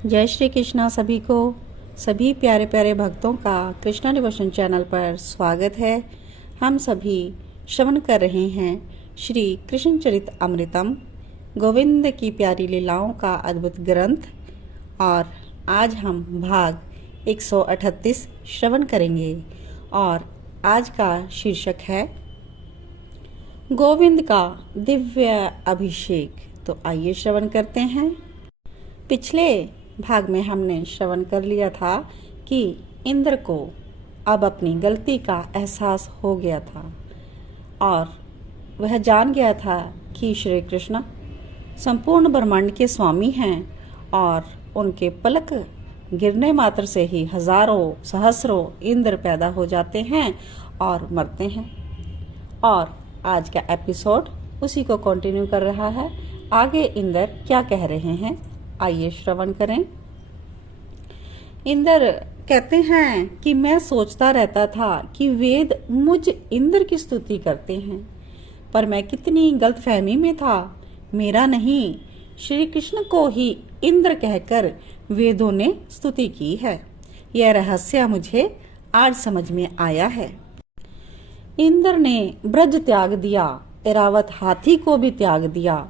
जय श्री कृष्णा सभी को। सभी प्यारे प्यारे भक्तों का कृष्णा डिवोशन चैनल पर स्वागत है। हम सभी श्रवण कर रहे हैं श्री कृष्ण चरित अमृतम, गोविंद की प्यारी लीलाओं का अद्भुत ग्रंथ। और आज हम भाग 138 श्रवण करेंगे और आज का शीर्षक है गोविंद का दिव्य अभिषेक। तो आइए श्रवण करते हैं। पिछले भाग में हमने श्रवण कर लिया था कि इंद्र को अब अपनी गलती का एहसास हो गया था और वह जान गया था कि श्री कृष्ण संपूर्ण ब्रह्मांड के स्वामी हैं और उनके पलक गिरने मात्र से ही हजारों सहस्रों इंद्र पैदा हो जाते हैं और मरते हैं। और आज का एपिसोड उसी को कंटिन्यू कर रहा है। आगे इंद्र क्या कह रहे हैं, आइए श्रवण करें। इंद्र कहते हैं कि मैं सोचता रहता था कि वेद मुझ इंद्र की स्तुति करते हैं, पर मैं कितनी गलतफहमी में था। मेरा नहीं, श्री कृष्ण को ही इंद्र कहकर वेदों ने स्तुति की है। यह रहस्य मुझे आज समझ में आया है। इंद्र ने ब्रज त्याग दिया, ऐरावत हाथी को भी त्याग दिया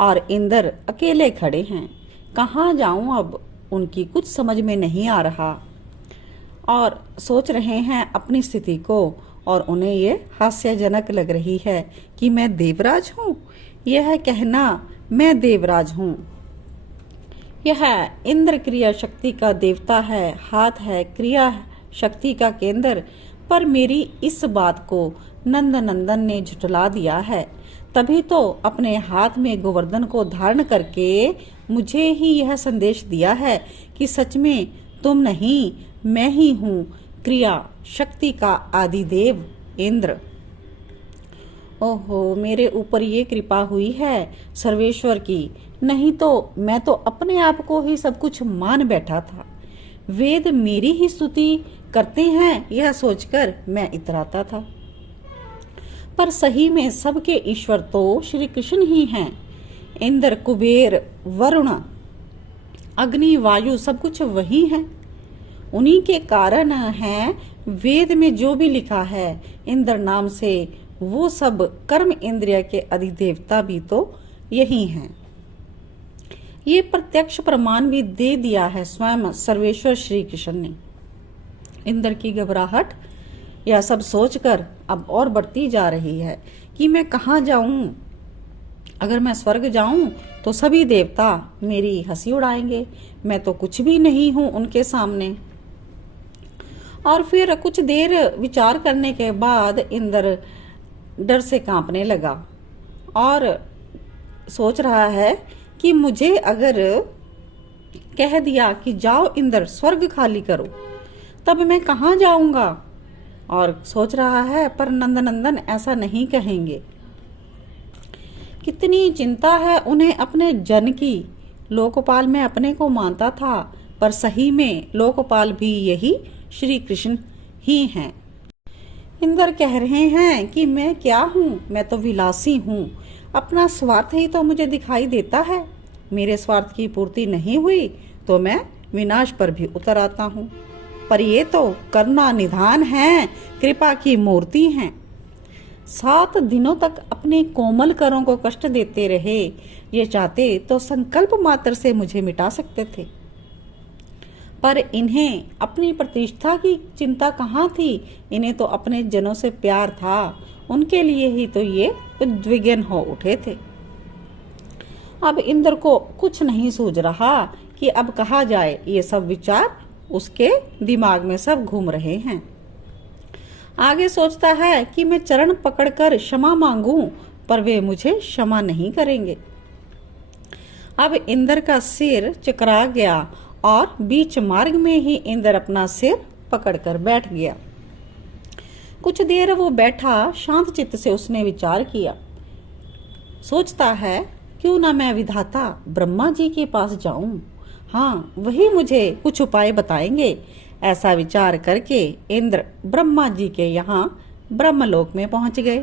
और इंद्र अकेले खड़े हैं। कहाँ जाऊं अब, उनकी कुछ समझ में नहीं आ रहा और सोच रहे हैं अपनी स्थिति को, और उन्हें ये हास्यजनक लग रही है कि मैं देवराज हूँ। यह कहना मैं देवराज हूँ। यह इंद्र क्रिया शक्ति का देवता है, हाथ है क्रिया शक्ति का केंद्र, पर मेरी इस बात को नंद नंदन ने झुठला दिया है। तभी तो अपने हाथ में गोवर्धन को धारण करके मुझे ही यह संदेश दिया है कि सच में तुम नहीं, मैं ही हूँ क्रिया शक्ति का आदिदेव इंद्र। ओहो, मेरे ऊपर ये कृपा हुई है सर्वेश्वर की, नहीं तो मैं तो अपने आप को ही सब कुछ मान बैठा था। वेद मेरी ही स्तुति करते हैं यह सोचकर मैं इतराता था, पर सही में सबके ईश्वर तो श्री कृष्ण ही हैं। इंद्र, कुबेर, वरुण, अग्नि, वायु सब कुछ वही हैं। उन्हीं के कारण है वेद में जो भी लिखा है इंद्र नाम से, वो सब कर्म इंद्रिय के अधिदेवता भी तो यही हैं। ये प्रत्यक्ष प्रमाण भी दे दिया है स्वयं सर्वेश्वर श्री कृष्ण ने। इंद्र की घबराहट यह सब सोचकर अब और बढ़ती जा रही है कि मैं कहाँ जाऊं। अगर मैं स्वर्ग जाऊं तो सभी देवता मेरी हंसी उड़ाएंगे, मैं तो कुछ भी नहीं हूं उनके सामने। और फिर कुछ देर विचार करने के बाद इंद्र डर से कांपने लगा और सोच रहा है कि मुझे अगर कह दिया कि जाओ इंद्र स्वर्ग खाली करो, तब मैं कहाँ जाऊंगा। और सोच रहा है पर नंदनंदन ऐसा नहीं कहेंगे। कितनी चिंता है उन्हें अपने जन की। लोकपाल में अपने को मानता था, पर सही में लोकपाल भी यही श्री कृष्ण ही हैं। इंद्र कह रहे हैं कि मैं क्या हूँ, मैं तो विलासी हूँ। अपना स्वार्थ ही तो मुझे दिखाई देता है। मेरे स्वार्थ की पूर्ति नहीं हुई तो मैं विनाश पर भी उतर आता हूँ। पर ये तो करुणा निधान है, कृपा की मूर्ति हैं। 7 दिनों तक अपने कोमल करों को कष्ट देते रहे। ये चाहते तो संकल्प मात्र से मुझे मिटा सकते थे, पर इन्हें अपनी प्रतिष्ठा की चिंता कहाँ थी। इन्हें तो अपने जनों से प्यार था, उनके लिए ही तो ये उद्विग्न हो उठे थे। अब इंद्र को कुछ नहीं सूझ रहा कि अब कहा जाए। ये सब विचार उसके दिमाग में सब घूम रहे हैं। आगे सोचता है कि मैं चरण पकड़कर क्षमा मांगूं, पर वे मुझे क्षमा नहीं करेंगे। अब इंद्र का सिर चकरा गया और बीच मार्ग में ही इंद्र अपना सिर पकड़कर बैठ गया। कुछ देर वो बैठा, शांत चित्त से उसने विचार किया। सोचता है क्यों ना मैं विधाता ब्रह्मा जी के पास जाऊं, हाँ वही मुझे कुछ उपाय बताएंगे। ऐसा विचार करके इंद्र ब्रह्मा जी के यहाँ ब्रह्मलोक में पहुंच गए।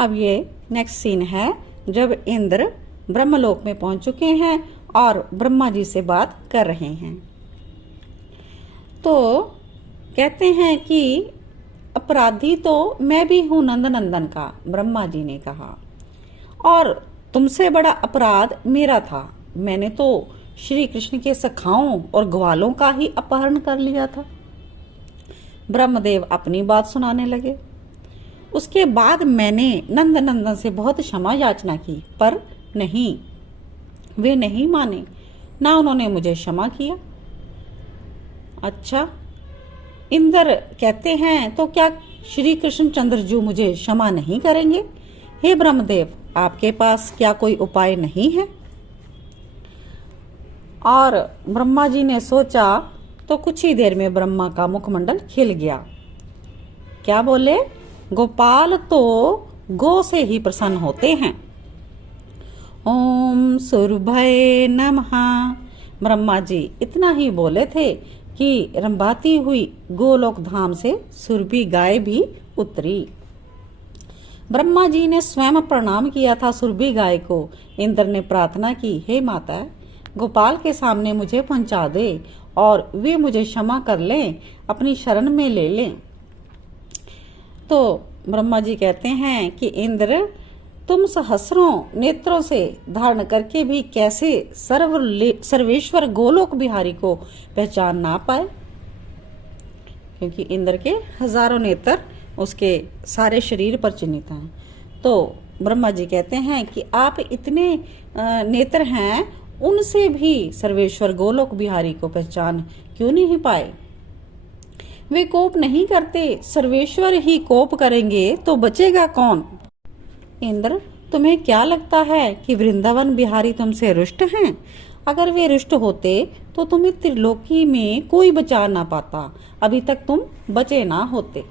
अब ये नेक्स्ट सीन है जब इंद्र ब्रह्मलोक में पहुंच चुके हैं और ब्रह्मा जी से बात कर रहे हैं। तो कहते हैं कि अपराधी तो मैं भी हूं नंद नंदन का, ब्रह्मा जी ने कहा, और तुमसे बड़ा अपराध मेरा था। मैंने तो श्री कृष्ण के सखाओं और ग्वालों का ही अपहरण कर लिया था। ब्रह्मदेव अपनी बात सुनाने लगे। उसके बाद मैंने नंद नंदन से बहुत क्षमा याचना की, पर नहीं, वे नहीं माने, ना उन्होंने मुझे क्षमा किया। अच्छा, इंद्र कहते हैं तो क्या श्री कृष्ण चंद्र जी मुझे क्षमा नहीं करेंगे? हे ब्रह्मदेव, आपके पास क्या कोई उपाय नहीं है? और ब्रह्मा जी ने सोचा तो कुछ ही देर में ब्रह्मा का मुखमंडल खिल गया। क्या बोले? गोपाल तो गो से ही प्रसन्न होते हैं। ओम सुरभय नमः। ब्रह्मा जी इतना ही बोले थे कि रंभाती हुई गोलोक धाम से सुरभि गाय भी उतरी। ब्रह्मा जी ने स्वयं प्रणाम किया था सुरभि गाय को। इंद्र ने प्रार्थना की, हे माता, गोपाल के सामने मुझे पहुंचा दे और वे मुझे क्षमा कर लें, अपनी शरण में ले लें। तो ब्रह्मा जी कहते हैं कि इंद्र, तुम सहस्रों नेत्रों से धारण करके भी कैसे सर्वेश्वर गोलोक बिहारी को पहचान ना पाए? क्योंकि इंद्र के हजारों नेत्र उसके सारे शरीर पर चिन्हित हैं। तो ब्रह्मा जी कहते हैं कि आप इतने नेत्र हैं, उनसे भी सर्वेश्वर गोलोक बिहारी को पहचान क्यों नहीं पाए? वे कोप नहीं करते, सर्वेश्वर ही कोप करेंगे तो बचेगा कौन? इंद्र, तुम्हें क्या लगता है कि वृंदावन बिहारी तुमसे रुष्ट हैं? अगर वे रुष्ट होते तो तुम्हें त्रिलोकी में कोई बचा ना पाता, अभी तक तुम बचे ना होते।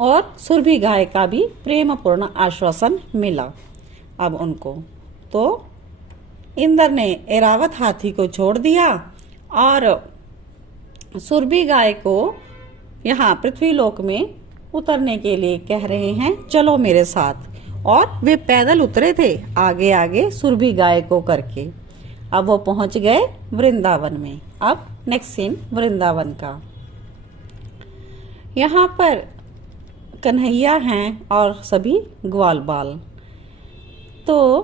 और सुरभि गाय का भी प्रेम पूर्ण आश्वासन मिला अब उनको। तो इंद्र ने ऐरावत हाथी को छोड़ दिया और सुरभि गाय को यहाँ पृथ्वीलोक में उतरने के लिए कह रहे हैं, चलो मेरे साथ। और वे पैदल उतरे थे आगे आगे सुरभि गाय को करके। अब वो पहुंच गए वृंदावन में। अब नेक्स्ट सीन वृंदावन का। यहाँ पर कन्हैया हैं और सभी ग्वाल बाल। तो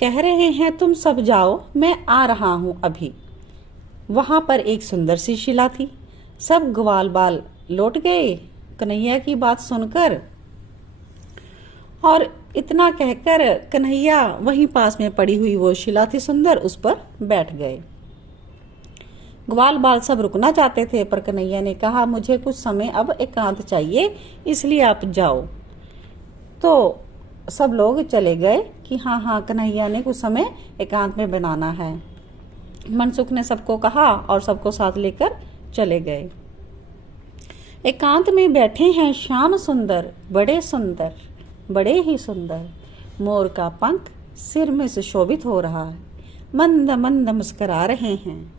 कह रहे हैं, तुम सब जाओ, मैं आ रहा हूं अभी। वहां पर एक सुंदर सी शिला थी। सब ग्वाल बाल लौट गए कन्हैया की बात सुनकर, और इतना कहकर कन्हैया वहीं पास में पड़ी हुई वो शिला थी सुंदर, उस पर बैठ गए। ग्वाल बाल सब रुकना चाहते थे, पर कन्हैया ने कहा, मुझे कुछ समय अब एकांत चाहिए, इसलिए आप जाओ। तो सब लोग चले गए कि हाँ हाँ, कन्हैया ने कुछ समय एकांत में बनाना है। मनसुख ने सबको कहा और सबको साथ लेकर चले गए। एकांत में बैठे हैं श्याम सुंदर, बड़े ही सुंदर। मोर का पंख सिर में सुशोभित हो रहा है, मंद मंद मुस्कुरा रहे हैं।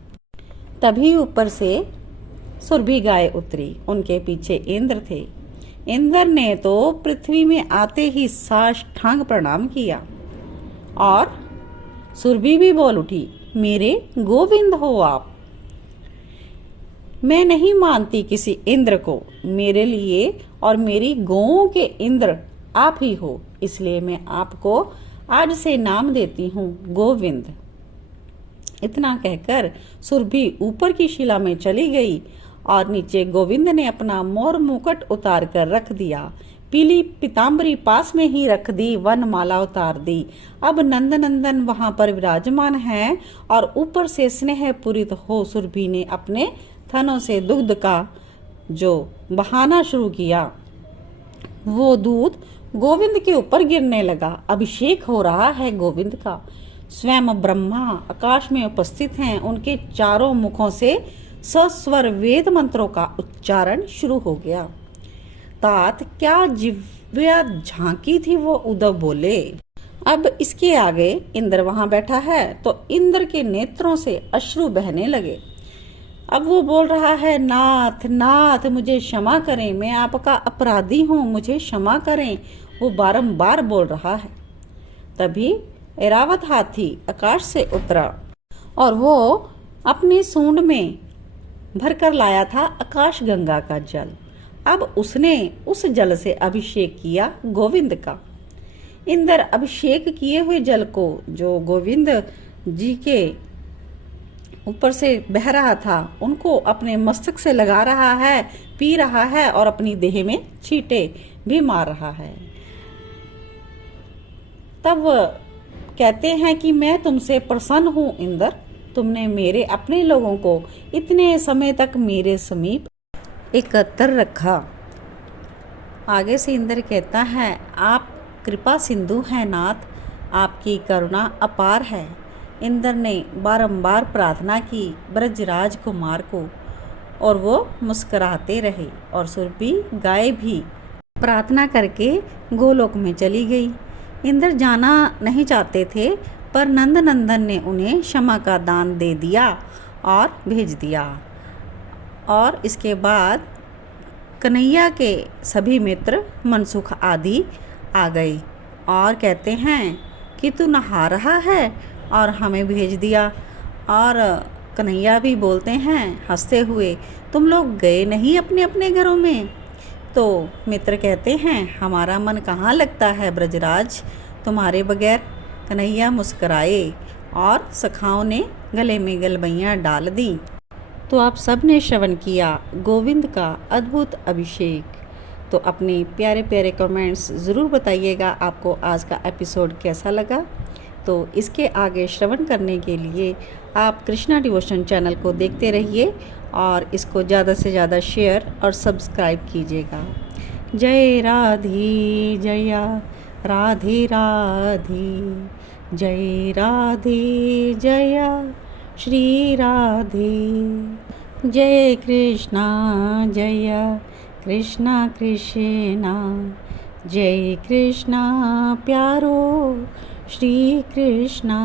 तभी ऊपर से सुरभि गाय उतरी, उनके पीछे इंद्र थे। इंद्र ने तो पृथ्वी में आते ही साष्टांग प्रणाम किया और सुरभि भी बोल उठी, मेरे गोविंद हो आप। मैं नहीं मानती किसी इंद्र को, मेरे लिए और मेरी गौओं के इंद्र आप ही हो, इसलिए मैं आपको आज से नाम देती हूँ गोविंद। इतना कहकर सुरभि ऊपर की शिला में चली गई और नीचे गोविंद ने अपना मोर मुकुट उतार कर रख दिया। पीली पीताम्बरी पास में ही रख दी, वनमाला उतार दी। अब नंद नंदन वहां पर विराजमान है और ऊपर से स्नेह पूरित हो सुरभि ने अपने थनों से दुग्ध का जो बहाना शुरू किया, वो दूध गोविंद के ऊपर गिरने लगा। अभिषेक हो रहा है गोविंद का। स्वयं ब्रह्मा आकाश में उपस्थित हैं, उनके चारों मुखों से सस्वर वेद मंत्रों का उच्चारण शुरू हो गया। तात क्या जिव्या झांकी थी वो उद्धव बोले। अब इसके आगे इंद्र वहां बैठा है, तो इंद्र के नेत्रों से अश्रु बहने लगे। अब वो बोल रहा है, नाथ नाथ मुझे क्षमा करें, मैं आपका अपराधी हूँ, मुझे क्षमा करें। वो बारंबार बोल रहा है। तभी ऐरावत हाथी आकाश से उतरा और वो अपनी सूंड में भरकर लाया था आकाश गंगा का जल। अब उसने उस जल से अभिषेक किया गोविंद का। इंद्र अभिषेक किए हुए जल को, जो गोविंद जी के ऊपर से बह रहा था, उनको अपने मस्तक से लगा रहा है, पी रहा है और अपनी देह में छींटे भी मार रहा है। तब कहते हैं कि मैं तुमसे प्रसन्न हूँ इंद्र, तुमने मेरे अपने लोगों को इतने समय तक मेरे समीप एकत्र रखा। आगे से इंद्र कहता है, आप कृपा सिंधु हैं नाथ, आपकी करुणा अपार है। इंद्र ने बारंबार प्रार्थना की ब्रजराज कुमार को और वो मुस्कुराते रहे और सुरभि गाय भी प्रार्थना करके गोलोक में चली गई। इंद्र जाना नहीं चाहते थे, पर नंद नंदन ने उन्हें क्षमा का दान दे दिया और भेज दिया। और इसके बाद कन्हैया के सभी मित्र मनसुख आदि आ गए और कहते हैं कि तू नहा रहा है और हमें भेज दिया। और कन्हैया भी बोलते हैं हंसते हुए, तुम लोग गए नहीं अपने अपने घरों में? तो मित्र कहते हैं, हमारा मन कहाँ लगता है ब्रजराज तुम्हारे बगैर। कन्हैया मुस्कराए और सखाओं ने गले में गलबैयाँ डाल दी। तो आप सब ने श्रवण किया गोविंद का अद्भुत अभिषेक। तो अपने प्यारे प्यारे कमेंट्स ज़रूर बताइएगा आपको आज का एपिसोड कैसा लगा। तो इसके आगे श्रवण करने के लिए आप कृष्णा डिवोशन चैनल को देखते रहिए और इसको ज़्यादा से ज़्यादा शेयर और सब्सक्राइब कीजिएगा। जय राधे जया राधे राधे, जय राधे जया श्री राधे। जय कृष्णा जया कृष्णा कृष्णा, जय कृष्णा प्यारो श्री कृष्णा।